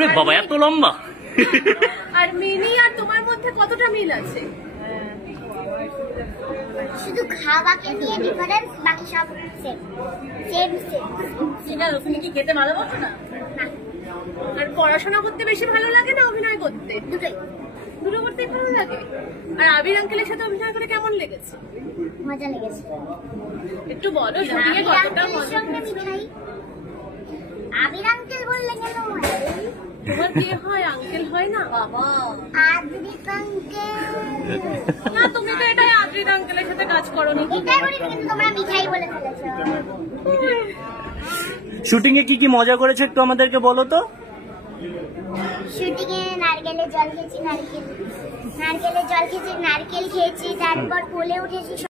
ওরে বাবা এত লম্বা। আর মিনি আর তোমার মধ্যে কতটা মিল আছে? শুধু খাওয়াকে নিয়ে ডিফারেন্স, বাকি সব সেম সেম সেম। সেটা তুমি কি খেতে ভালোবাসো না? আর পড়াশোনা করতে বেশি ভালো লাগে না অভিনয় করতে? দুটোই। দুটো করতেই ভালো লাগে। আর আবির আঙ্কেলের সাথে অভিনয় করে কেমন লেগেছে? মজা লেগেছে। একটু বলো শুটিংয়ে কতটা মজা? মিঠাই আবির আঙ্কেল বললে কেন হয়? তোমার বিয়ে হয় আঙ্কেল হয় না? বাবা আদ্রিক আঙ্কেল না, তুমি তো এটাই আদ্রিক আঙ্কেলের সাথে কাজ করোনি। এটাই বলি, কিন্তু তোমরা মিঠাই বলে ফেলেছো। শুটিং এ কি কি মজা করেছো একটু আমাদেরকে বলো তো। শুটিং এ নারকেলের জল খেয়েছি, নারকেল খেয়েছি, তারপর কোলে উঠেছি।